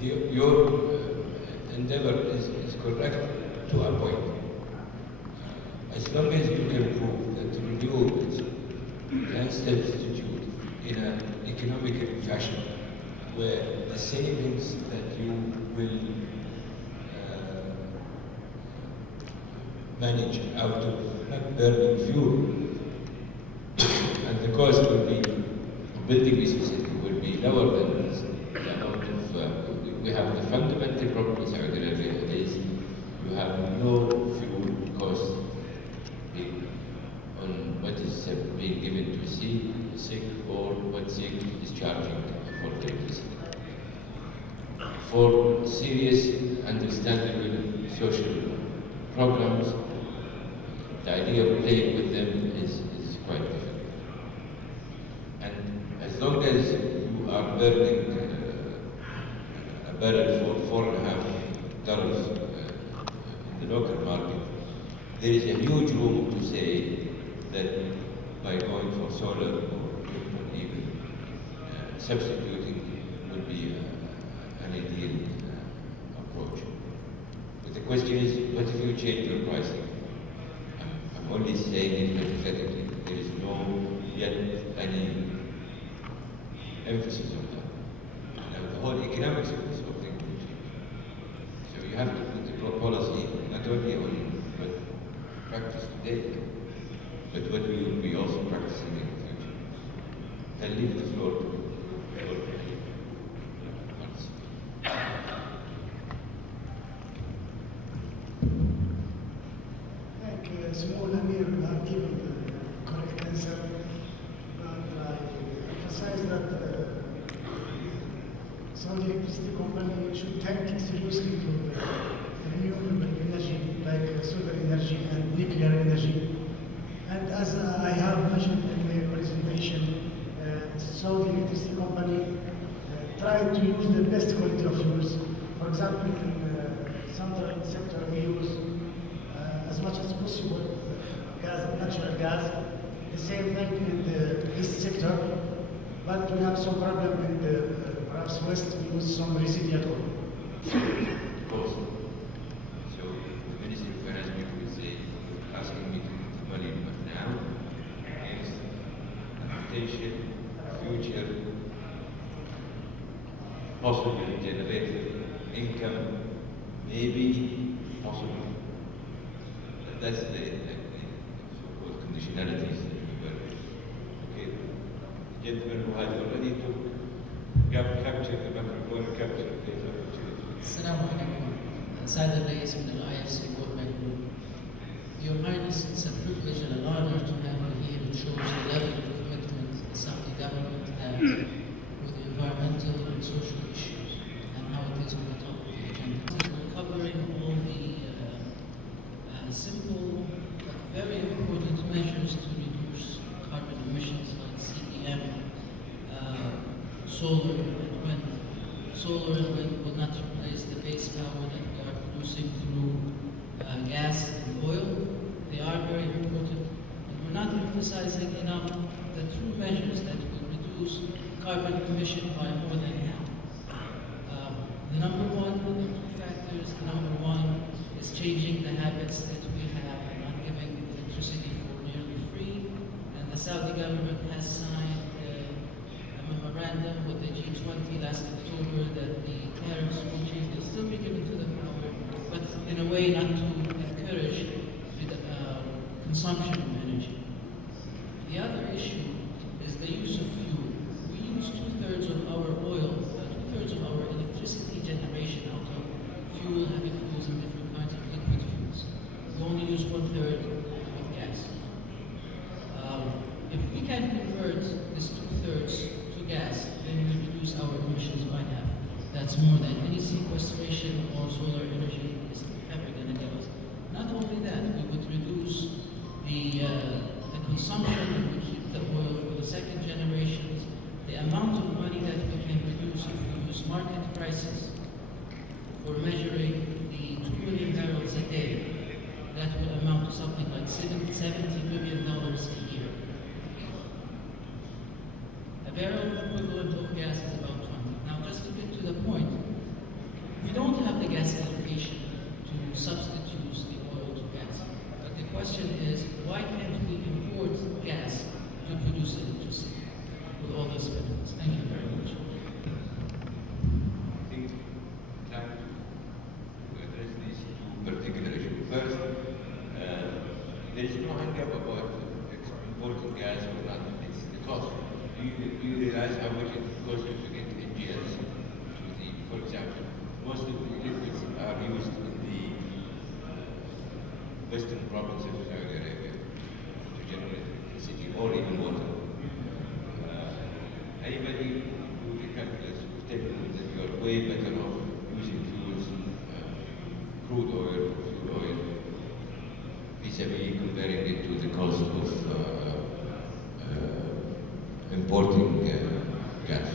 Your endeavor is correct to a point. As long as you can prove that renewables can substitute in an economical fashion, where the savings that you will manage out of not burning fuel, and the cost will be, building this facility will be lower than the amount of, we have the fundamental problem in Saudi Arabia is you have no fuel cost on what is being given to SIG or what SIG is charging for electricity. For serious, understandable social programs, the idea of playing with them is quite difficult. And as long as you are burning a barrel for $4.50 in the local market, there is a huge room to say that by going for solar or even substituting would be an ideal approach. But the question is, what if you change your pricing? I'm only saying it hypothetically. There is no yet any emphasis on that. Now, the whole economics of this whole thing will change. So you have to put the policy not only on what practice today, but what we will be also practicing in the future. I'll leave the floor to Small Amir have given the correct answer, and I emphasize that Saudi Electricity Company should take seriously to the renewable energy like solar energy and nuclear energy. And as I have mentioned in the presentation, Saudi Electricity Company tried to use the best quality of fuels. For example, in the central sector we use as much as possible natural gas. The same thing in the east sector, but we have some problem in the perhaps west. We use some residual oil. Of course. So the Ministry of Finance will say, asking me to put money now against potential future possible generated income, maybe possible. That's the so-called conditionalities that we work with. Okay. The gentleman who has already captured the microphone, captured the opportunity. Assalamu alaikum. Saad al-Rais from the IFC Board Group. Your Highness, it's a privilege and an honor to have you here. It shows the level of commitment the Saudi government has with environmental and social issues and how it is on the top of the agenda. Covering all the simple but very important measures to reduce carbon emissions like CDM, solar and wind. Solar and wind will not replace the base power that we are producing through gas and oil. They are very important, and we're not emphasizing enough the true measures that will reduce carbon emission by more than half. The number one, the two factors, the number one is changing the habits that we have and not giving electricity for nearly free. And the Saudi government has signed a memorandum with the G20 last October that the tariffs will change. They'll still be given to the power, but in a way not to encourage consumption of energy. The other issue is the use of fuel. We use 2/3 of our oil, 2/3 of our electricity generation out of fuel, heavy fuels, and different kinds of liquid fuels. We only use 1/3 of gas. If we can convert this 2/3 to gas, then we reduce our emissions by half. That's more than any sequestration or solar energy is ever going to give us. Not only that, we would reduce the consumption and we keep the oil for the second generations. The amount of money that we can reduce if we use market prices for measuring the 2 million barrels a day, that will amount to something like $70 billion a year. A barrel equivalent of gas is about 20. Now, just to get to the point, substitutes the oil to gas. But the question is, why can't we import gas to produce electricity with all those benefits? Thank you very much. I think time to address these two particular issues. First, there is no hang-up about importing gas or not. It's the cost. Do you realize how much it costs to get NGLs? For example, most of the liquids are used in the western provinces of Saudi Arabia to generate electricity or even water. Anybody who can calculate will tell you that you are way better off using fuels, crude oil or fuel oil, vis-a-vis comparing it to the cost of importing gas.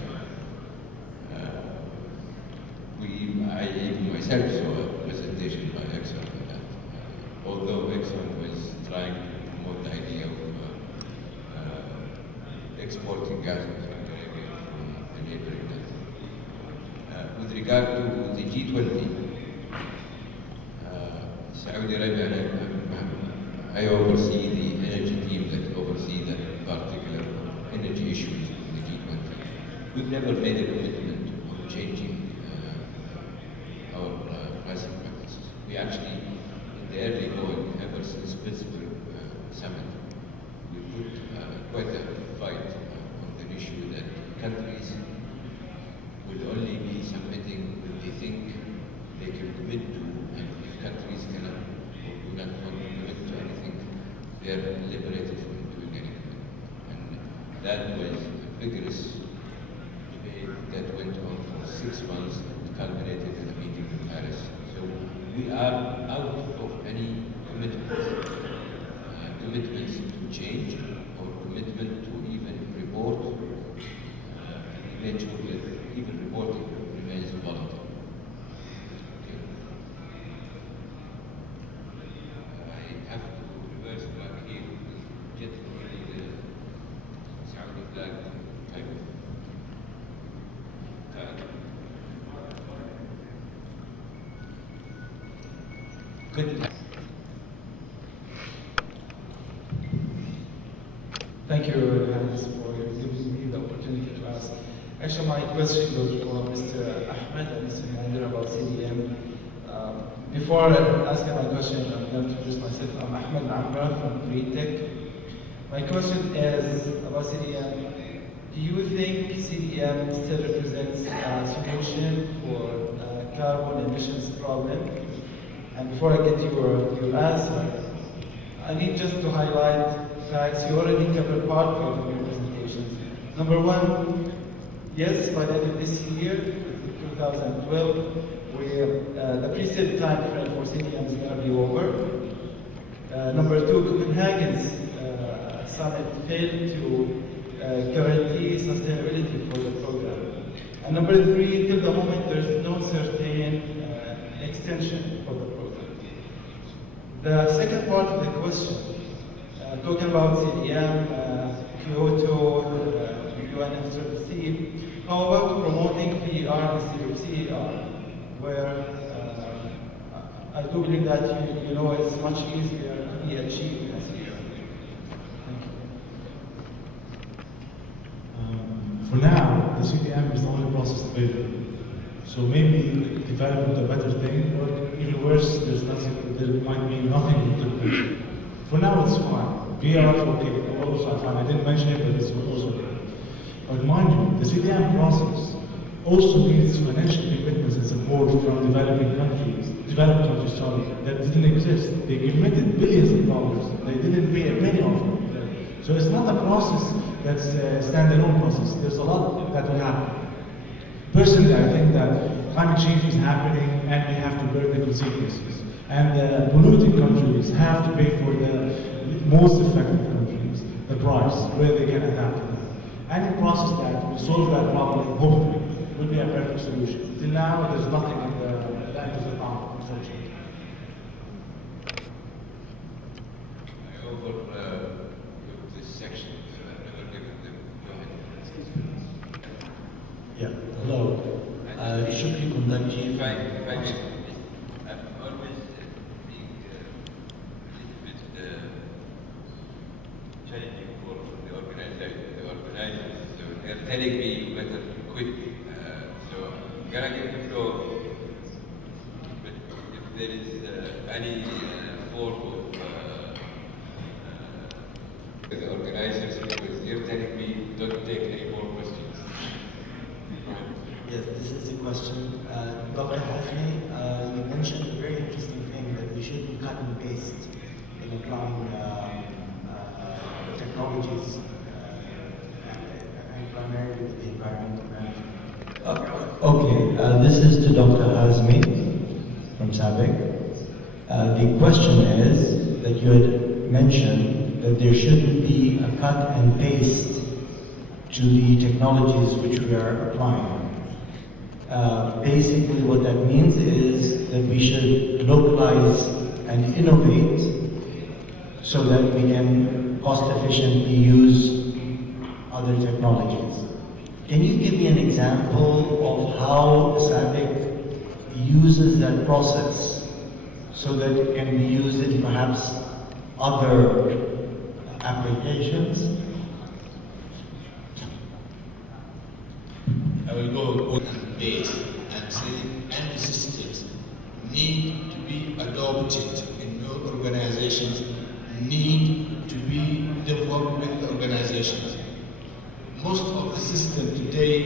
I even myself saw a presentation by Exxon on that. Although Exxon was trying to promote the idea of exporting gas to Saudi Arabia from the neighboring country. With regard to the G20, Saudi Arabia, I oversee the energy team that oversee the particular energy issues in the G20. We've never made a commitment of changing our pricing practices. We actually, in the early going, ever since Pittsburgh summit, we put quite a fight on the issue that countries will only be submitting what they think they can commit to, and if countries cannot or do not want to commit to anything, they are liberated from doing any commitment. And that was a vigorous debate that went on for 6 months and culminated in a meeting in Paris. So we are out of any commitments to change or commitment to even report. Make sure that even reporting remains volatile. Okay. I have to reverse back here because getting really the Saudi flag type of good. Thank you, Hans, for giving me the opportunity to ask. Actually, my question goes for Mr. Ahmed and Mr. Nadir about CDM. Before asking my question, I'm going to introduce myself. I'm Ahmed Amra from Tech. My question is about CDM. Do you think CDM still represents a solution for carbon emissions problem? And before I get your answer, I need just to highlight facts. You already covered part of your presentations. Number one, yes, by the end of this year, 2012, the preset time frame for CDM is going to be over. Number two, Copenhagen's summit failed to guarantee sustainability for the program. And number three, till the moment, there's no certain extension for the program. The second part of the question, talking about CDM, Kyoto, UNFCCC, how about promoting PER instead of CER, where I do believe that you know it's much easier to be achieved in CER. Thank you. For now, the CDM is the only process available. So maybe development a better thing, or even worse, there might be nothing implemented. For now, it's fine. VR, okay, also fine. I didn't mention it, but it's also okay. But mind you, the CDM process also needs financial commitments and support from developed countries, that didn't exist. They committed billions of dollars. They didn't pay a penny of it. So it's not a process that's a standalone process. There's a lot that will happen. Personally, I think that climate change is happening and we have to bear the consequences. And the polluting countries have to pay for the most affected countries, the price, where they can adapt to that. Any process that will solve that problem, hopefully, will be a perfect solution. Till now, there's nothing in the end of the problem, unfortunately. I overlooked this section, so I've never given them. Go ahead. Yeah, hello. Shukri Kundanji. If I may, I'm always they're telling me you better quit. So I'm gonna give the floor. But if there is any form of the organizers, because they're telling me don't take any more questions. Yes, this is a question. Dr. Hazmi, you mentioned a very interesting thing that we shouldn't cut and paste in applying technologies and primarily with the environmental management. Okay, this is to Dr. Hazmi from SABIC. The question is that you had mentioned that there shouldn't be a cut and paste to the technologies which we are applying. Basically what that means is that we should localize and innovate so that we can cost efficiently use other technologies. Can you give me an example of how SABIC uses that process so that it can be used in perhaps other applications? I will go base and say any systems need to be adopted in your organizations, need to be developed with the organizations. Most of the system today,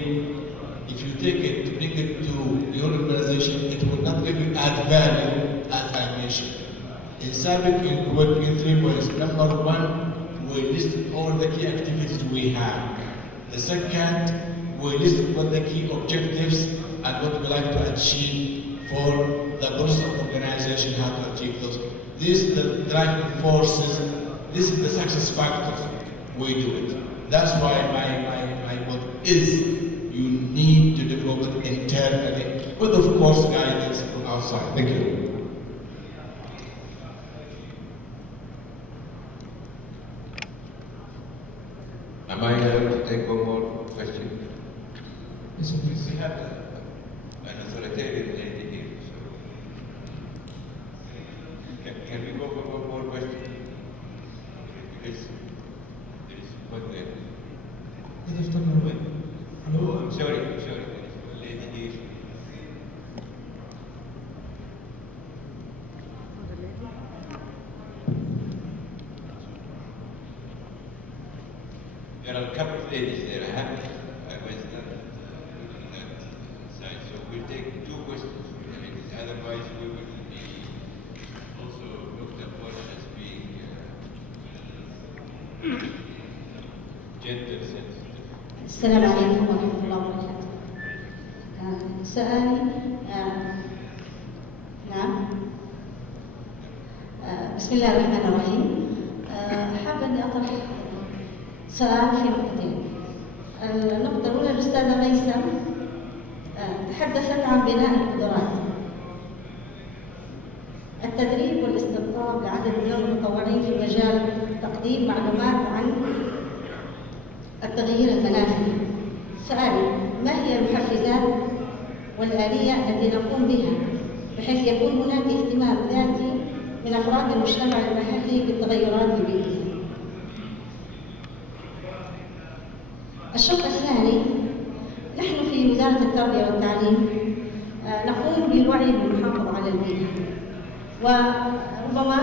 if you take it to bring it to your organization, it will not give you add value, as I mentioned. In SABIC, in working in 3 points. Number 1, we list all the key activities we have. The second, we list what the key objectives and what we like to achieve for the process of organization, how to achieve those. These are the driving forces, this is the success factors, we do it. That's why my motto is you need to develop it internally, with of course guidance from outside. Thank you. Am I allowed to take one more question? Yes, please. We have an authoritarian lady here, so can we go for one more question? Because there is one there. Hello, I'm sorry, there is one lady here. There are a couple of ladies there. I was not looking at that side, so we'll take 2 questions from the ladies. Otherwise, we will be also looked upon as being gender sensitive. السلام عليكم ورحمة الله وبركاته. سؤالي نعم. بسم الله الرحمن الرحيم. حابة أني أطرح سؤال في نقطتين. النقطة الأولى الأستاذة ميسم تحدثت عن بناء القدرات. التدريب والاستقطاب لعدد من المتطوعين في مجال تقديم معلومات عن التغيير المناخي. سؤالي: ما هي المحفزات والآلية التي نقوم بها بحيث يكون هناك اهتمام ذاتي من أفراد المجتمع المحلي بالتغيرات البيئية؟ الشق الثاني: نحن في وزارة التربية والتعليم نقوم بالوعي بالمحافظة على البيئة، وربما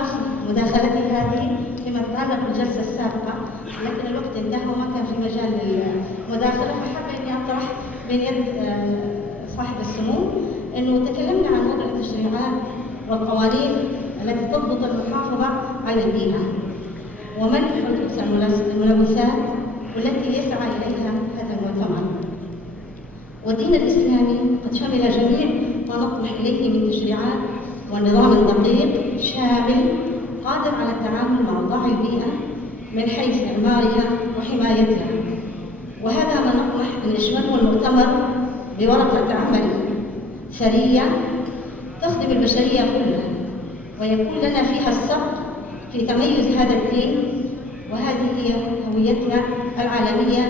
مداخلتي هذه فيما يتعلق بالجلسة السابقة، لكن الوقت انتهى وما كان في مجال للمداخلة، فحابة إني أطرح بين يد صاحب السمو إنه تكلمنا عن وضع التشريعات والقوانين التي تضبط المحافظة على البيئة ومنع حدوث الملوثات والتي يسعى إليها هذا المؤتمر. والدين الإسلامي قد شمل جميع ما نطمح إليه من تشريعات ونظام دقيق شامل قادر على التعامل مع أوضاع البيئة من حيث إعمارها وحمايتها. وهذا ما نطمح أن يشمله المؤتمر بورقة عمل ثرية تخدم البشرية كلها ويكون لنا فيها السبق في تميز هذا الدين، وهذه هي هويتنا العالمية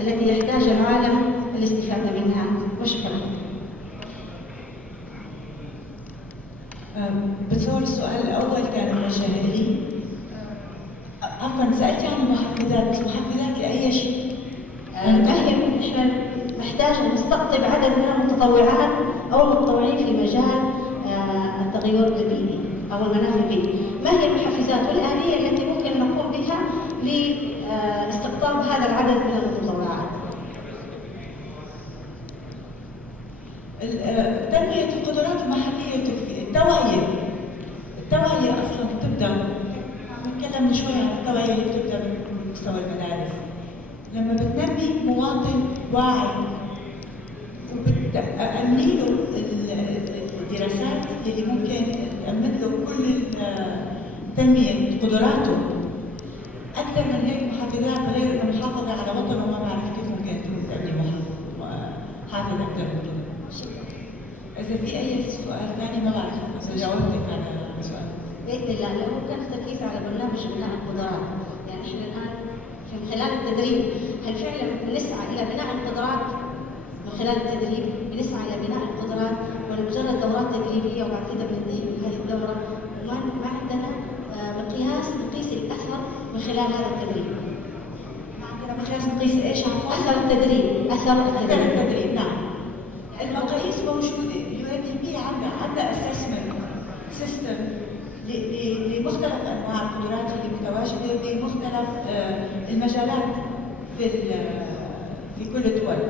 التي يحتاج العالم الاستفادة منها. وشكرا. بتصور السؤال الأول كان موجه لي. عفوا، سألتي عن المحفزات، بس محفزات لأي شيء؟ هي نستقطب عدد من المتطوعات أو المتطوعين في مجال التغير البيئي أو المناخ البيئي. ما هي المحفزات والآلية التي ممكن نقوم بها لاستقطاب هذا العدد من المتطوعات؟ تنمية القدرات المحلية وتكثير التوعية. التوعية أصلا تبدأ، نتكلم شوي عن التوعية اللي بتبدأ من مستوى المدارس. لما بتنمي مواطن واعي وبتأمن له الدراسات اللي ممكن تأمن له كل تنمية قدراته، أكثر من هيك محفزات غير المحافظة على وطنه وما بعرف كيف ممكن تأمني حافظ أكثر من كده. إذا في أي سؤال ثاني ما بعرف إذا جاوبتك على السؤال. بإذن الله لو كان التركيز على برنامج بناء القدرات، يعني احنا الآن من خلال التدريب هل فعلا بنسعى إلى بناء القدرات من خلال التدريب؟ بنسعى إلى بناء القدرات ولا مجرد دورات تدريبية وبعد كده بننتهي من هذه الدورة وما عندنا مقياس نقيس الأثر من خلال هذا التدريب؟ ما عندنا مقياس نقيس إيش؟ أثر التدريب. أثر التدريب نعم. المقاييس موجودة، UNDP عندها assessment system لمختلف أنواع القدرات اللي متواجدة بمختلف المجالات في كل الدول،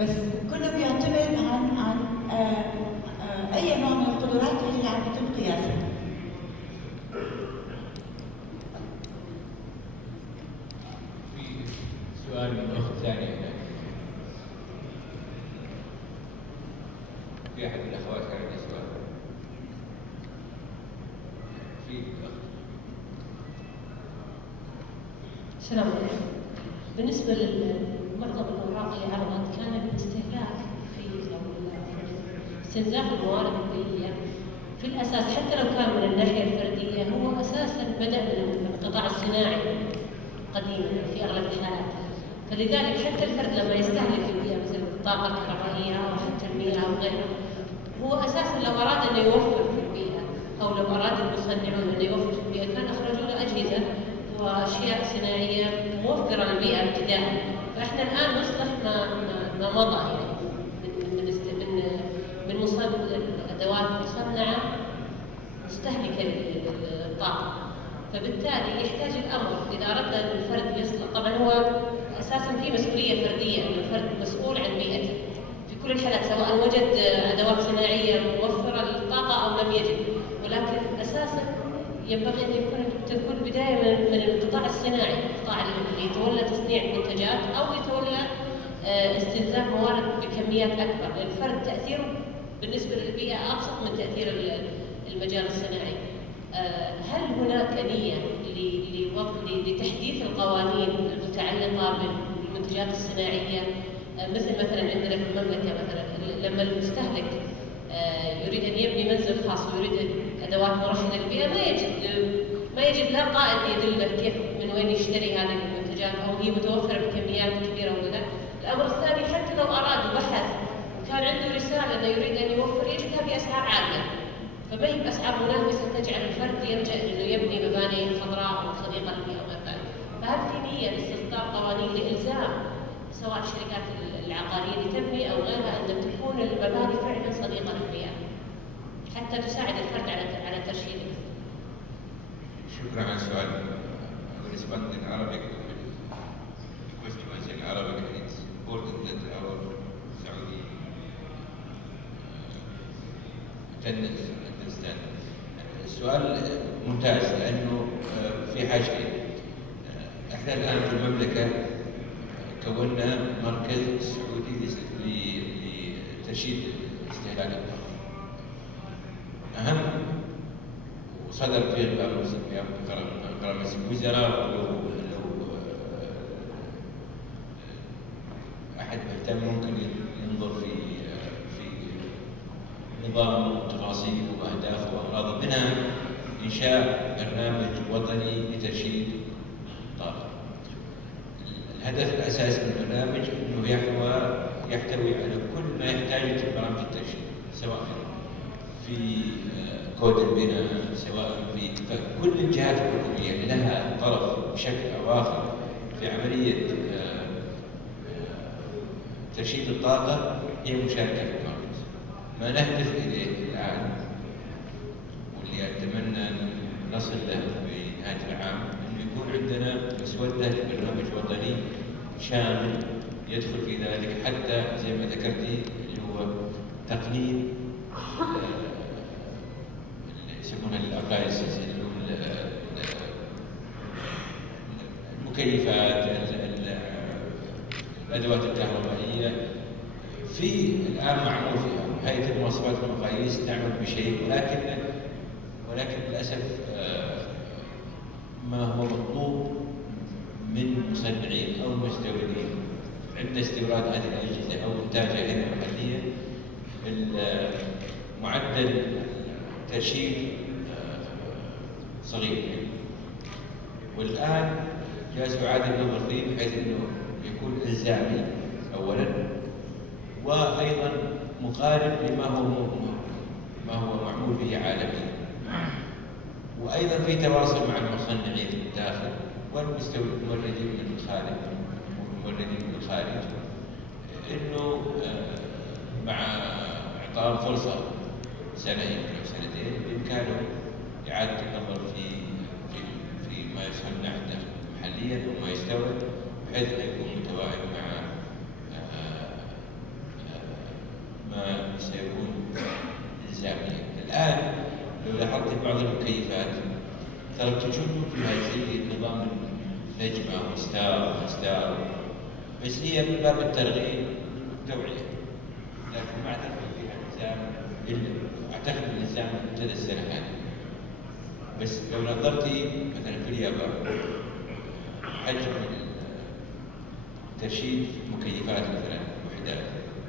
بس كله بيعتمد عن أي نوع من القدرات اللي عم يتم قياسها. في سؤال من أخت ثانية هناك. في أحد من الأخوات كان عنده سؤال؟ في أخت. السلام عليكم. بالنسبة لمعظم الأوراق اللي عرضت كان الاستهلاك في استنزاف الموارد البيئية في الأساس حتى لو كان من الناحية الفردية هو أساساً بدأ من القطاع الصناعي قديماً في أغلب الحالات، فلذلك حتى الفرد لما يستهلك البيئة مثل الطاقة الكهربائية أو حتى المياه أو غيرها هو أساساً لو أراد أن يوفر في البيئة أو لو أراد المصنعون أن يوفر في البيئة كان أخرجوا له أجهزة وأشياء صناعية موفرة للبيئة ابتداءً. فإحنا الآن نصلح ما مضى يعني من أدوات مصنعة مستهلكة للطاقة، فبالتالي يحتاج الأمر إذا أردنا أن الفرد يصلح. طبعاً هو أساساً في مسؤولية فردية أن الفرد مسؤول عن بيئته في كل الحالات سواء وجد أدوات صناعية موفرة للطاقة أو لم يجد، ولكن أساساً ينبغي أن تكون البداية من القطاع الصناعي، القطاع اللي يتولى تصنيع منتجات أو يتولى استنزاف موارد بكميات أكبر، لأن الفرد تأثيره بالنسبة للبيئة أبسط من تأثير المجال الصناعي. هل هناك نية لتحديث القوانين المتعلقة بالمنتجات الصناعية مثلا عندنا في المملكة مثلا لما المستهلك يريد أن يبني منزل خاص ويريد أدوات مرشدة للبيئة ما يجد لا قائد يدله كيف من وين يشتري هذه المنتجات أو هي متوفرة بكميات كبيرة ولا لا. الأمر الثاني حتى لو أراد بحث وكان عنده رسالة أنه يريد أن يوفر يجدها بأسعار عالية، فما هي بأسعار منافسة تجعل الفرد يلجأ إنه يبني مباني خضراء وصديقة للبيئة وغير ذلك. فهل في نية لاستخدام قوانين لإلزام سواء الشركات العقارية اللي تبني أو غيرها أن تكون المباني فعلا صديقة للبيئة حتى تساعد الفرد على ترشيده؟ شكرا على السؤال. I will respond in Arabic. The question was in Arabic and it's important that our Saudi attendants understand. السؤال ممتاز لأنه في حاجتين. احنا الآن في المملكة كونا مركز سعودي لترشيد استهلاك الطاقة. أهم وصدر فيه قرار مجلس الوزراء، ولو أحد مهتم ممكن ينظر في نظام وتفاصيل وأهداف وأغراض، منها إنشاء برنامج وطني لترشيد الطاقة. الهدف الأساسي من البرنامج أنه يحتوي على كل ما يحتاجه برامج الترشيد، سواء في كود البناء، سواء في كل الجهات الحكومية اللي لها طرف بشكل أو آخر في عملية ترشيد الطاقة هي مشاركة في المركز. ما نهدف إليه الآن واللي أتمنى أن نصل له بنهاية العام أنه يكون عندنا مسودة لبرنامج وطني شامل يدخل في ذلك حتى زي ما ذكرتي اللي هو تقنين اللي يسمونها الابلاينسز اللي هو المكيفات، الادوات الكهربائيه. في الان معمول فيها هيئه المواصفات والمقاييس تعمل بشيء، ولكن للاسف ما هو مطلوب من مصنعين او مستوردين عند استيراد هذه الاجهزه او انتاجها هنا محليا معدل ترشيد صغير. والان جالس يعاد النظر فيه بحيث انه يكون الزامي اولا، وايضا مقارب لما هو معمول به عالميا، وايضا في تواصل مع المصنعين في الداخل والموردين من الخارج انه مع اعطائهم فرصه سنه يمكن او سنتين بامكانه اعاده النظر في ما يصنع محليا وما يستورد بحيث انه يكون متوائم مع ما سيكون الزاميا. الان لو لاحظت بعض المكيفات ترى تشوفون فيها زي نظام نجمه وستار بس هي من باب الترغيب والتوعيه، لكن ما اعتقد فيها الزام اعتقد ان الزام ابتدى السنه هذه. بس لو نظرتي مثلا في اليابان حجم ترشيد مكيفات مثلا وحدات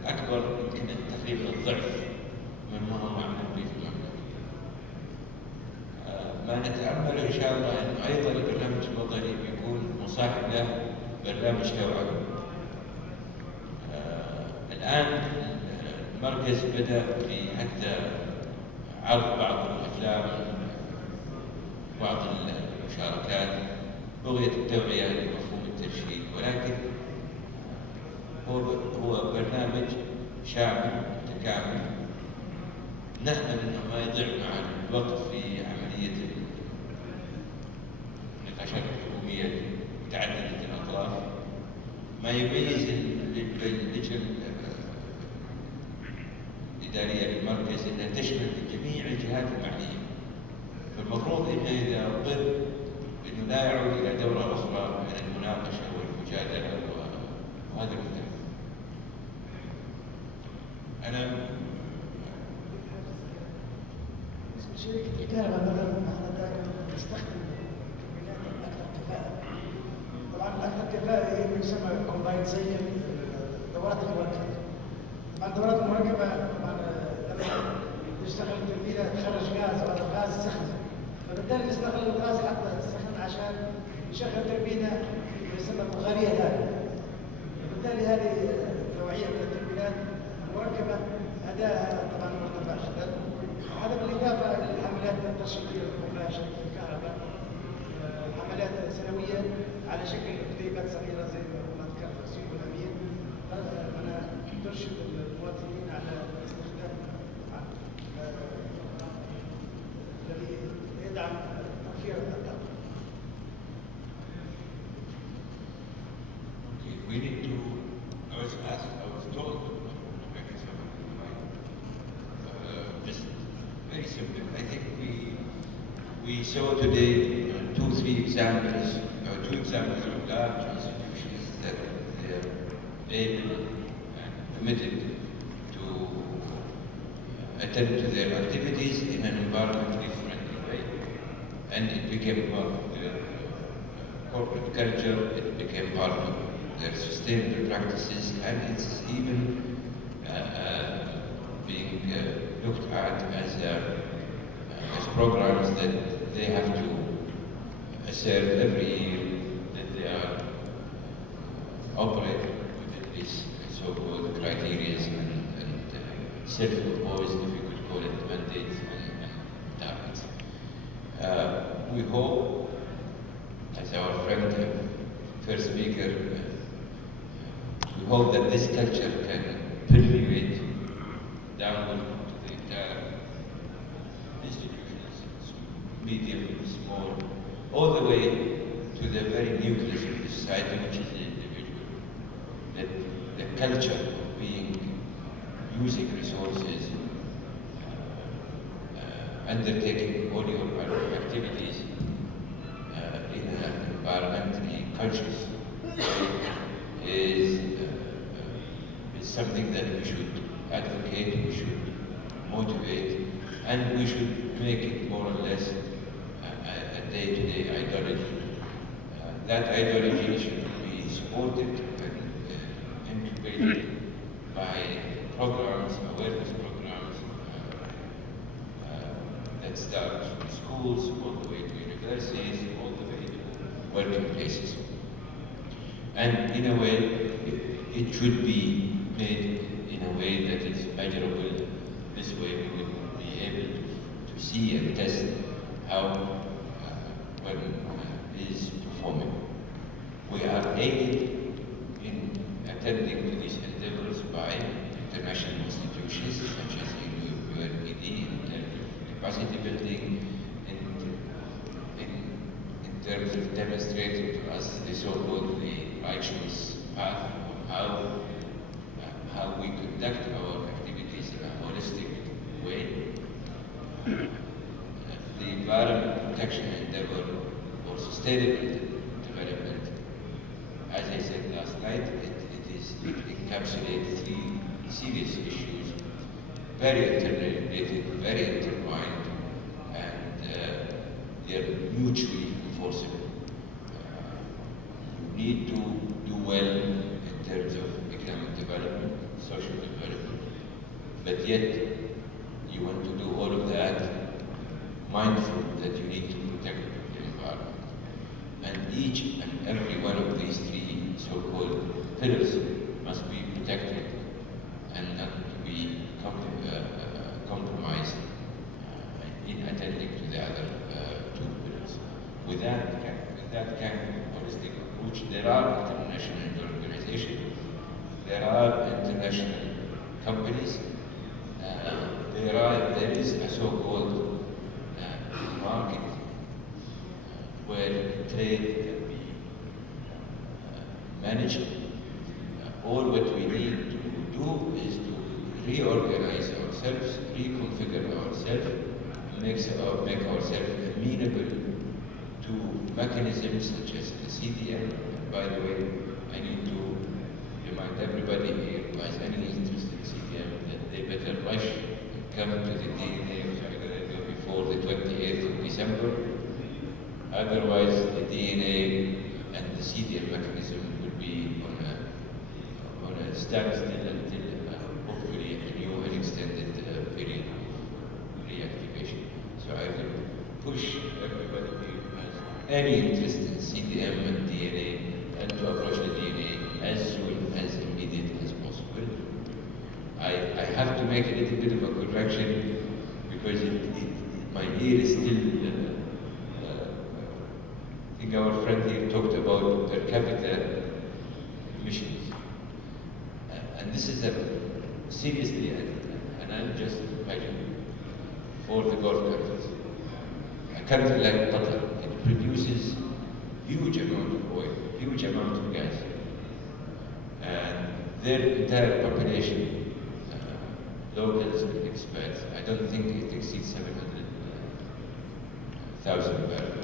اكبر يمكن تقريبا الضعف مما هو معمول به في المملكه. ما نتامله ان شاء الله انه ايضا البرنامج الوطني بيكون مصاحب له برنامج توعوي. الان المركز بدا في حتى عرض بعض الافلام بعض المشاركات بغيه التوعيه لمفهوم الترشيد، ولكن هو برنامج شامل متكامل. نأمل انه ما يضيع مع الوقت في عمليه النقاشات الحكوميه متعدده الاطراف. ما يميز اللجنه الاداريه للمركز انها تشمل جميع الجهات المعنيه، فالمفروض انه اذا اضطر انه لا يعود الى دوره اخرى من المناقشه والمجادله وهذا المتابعه. انا شركة الكهرباء مثلا احنا دائما نستخدم توربينات اكثر كفاءة. طبعا الاكثر كفاءة هي ما يسمى كومبايند سايكل، دورات المركبة. طبعا الدورات المركبة طبعا لما تشتغل التوربينة تخرج غاز وهذا الغاز سخن، فبالتالي نستغل الغاز حتى السخن عشان نشغل توربينة يسمى بخارية دائما. وبالتالي هذه نوعية من التوربينات المركبة أداءها طبعا مرتفع جدا. هذا بالإضافة للحملات الترشيدية المقومة شركة الكهرباء، حملات سنوية على شكل كتيبات صغيرة زي ما ذكرت تقسيم الأمين. أنا ترشد المواطنين على استخدام الذي يدعم توفير الطاقة. We need to. I was told. Just very simple. I think we saw today two examples of large institutions that they are able and committed to attend to their activities in an environmentally friendly way, and it became part of their corporate culture. It became part of their sustainable practices, and it's even being looked at as programs that they have to assert every year that they are operate within these so-called criteria and self-imposed, if you could call it, mandates and targets. We hope, as our friend, first speaker, to we hope that this culture can permeate downward to the entire institutions, medium, small, all the way to the very nucleus of the society, which is the individual. That the culture of using resources, undertaking all your activities in an environmentally conscious way is something that we should advocate, we should motivate, and we should make it more or less a day-to-day ideology. That ideology should be supported and incubated by programs, awareness programs that start from schools, all the way to universities, all the way to working places. And in a way, it should be made in a way that is measurable. This way we will be able to see and test how one is performing. We are aided in attending to these endeavors by international institutions such as UNPD in terms of capacity building, in terms of demonstrating to us the so-called righteous path of how we conduct our activities in a holistic way. The environment protection endeavor or sustainable development, as I said last night, it encapsulates three serious issues, very interrelated, very intertwined, and they're mutually enforceable. You need to do well in terms of economic development, social development, but yet you want to do all of that mindful that you need to protect the environment. And each and every one of these three so-called pillars must be protected and not to be compromised in attending to the other two pillars. With that kind of holistic approach, there are international organizations, there are international companies, there is a so-called market where trade can be managed. All what we need to do is to reorganize ourselves, reconfigure ourselves, make ourselves amenable to mechanisms such as the CDM. And by the way, I need to remind everybody here who has any interest in CDM that they better rush and come to the DNA of Saudi Arabia before the 28th of December. Otherwise, the DNA and the CDM mechanism will be on a standstill until hopefully a new and extended period of reactivation. So I will push everybody who has any interest in CDM and DNA and to approach the DNA as soon as immediately as possible. I have to make a little bit of a correction because my ear is still I think our friend here talked about per capita emissions. And this is a seriously an unjust measure for the Gulf countries. A country like Qatar, it produces huge amount of oil, huge amount of gas. And their entire population, locals and expats, I don't think it exceeds 700,000 barrels.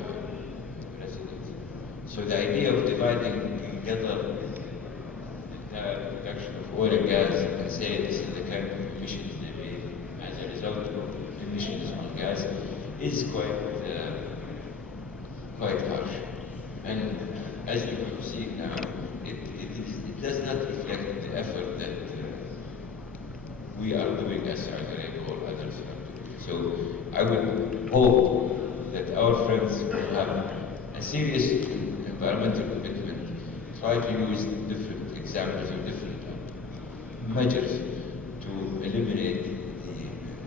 So the idea of dividing Qatar, the production of oil and gas, and say this is the kind of emissions they made as a result of emissions on gas is quite harsh. And as you can see now, it does not reflect the effort that we are doing as Saudi Arabia or others are doing. So I would hope that our friends will have a serious environmental commitment, try to use different examples of different measures to eliminate the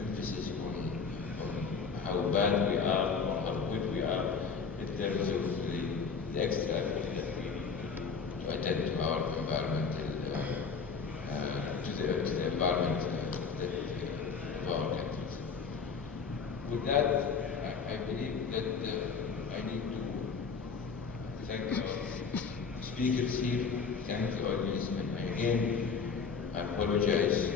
emphasis on how bad we are or how good we are in terms of the extra effort that we need to attend to our environmental environment of our countries. With that, I believe that I need to thank our speakers here, thank the audience, and again, I apologize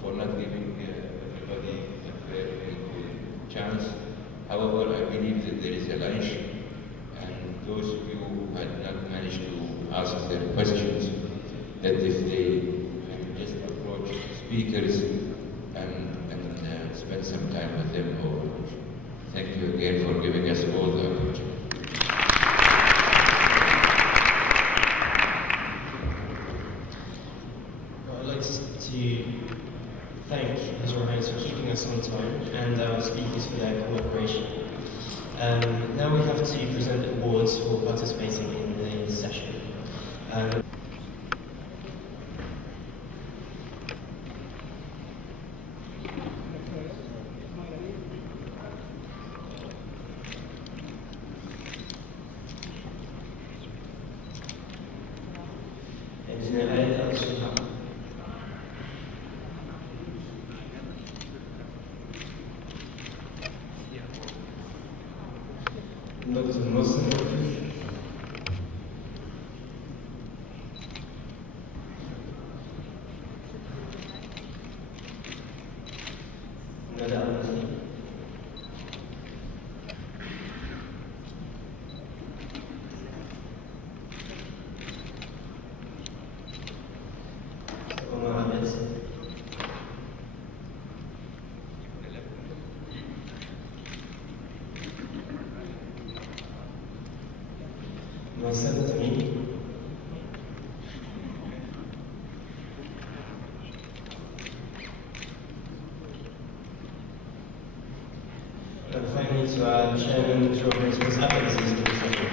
for not giving everybody a fair equal chance. However, I believe that there is a lunch, and those of you who had not managed to ask their questions, that if they just approach speakers and spend some time with them. Thank you again for giving us all the opportunity. I'd like to thank His Royal Highness for keeping us on time and our speakers for their cooperation. Now we have to present awards for participating in the session. Engineer Aid Al-Shihab. Dr. Mohsen Hafiz. Nada Al-Mahdi. Omar Ahmed. Marcel Tamimi. And finally to our Chairman, His Royal Highness Prince Abdulaziz Bin Salman.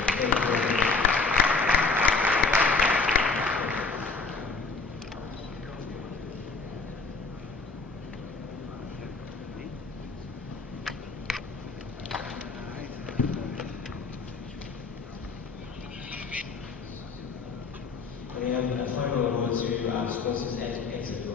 And we have a final award to our sponsors at Exeter.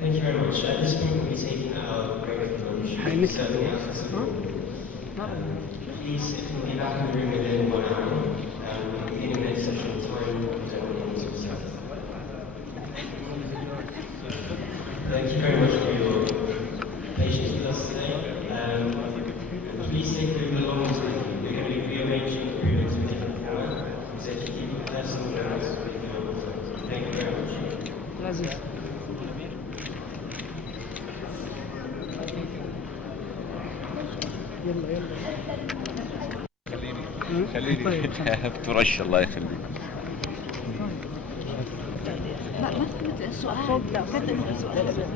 Thank you very much. At this point, we'll be taking our break for lunch. Serving out for some. Please, if you'll be back in the room within 1 hour, we'll be beginning the next session on time. We don't want you to yourself. Thank you very much for your patience with us today. Please take your belongings with you. We're going to be rearranging the room into a different format. So if you keep your personal belongings with you, thank you very much. خليني ترش الله يخليك. ما فهمت السؤال. لا فهمت السؤال.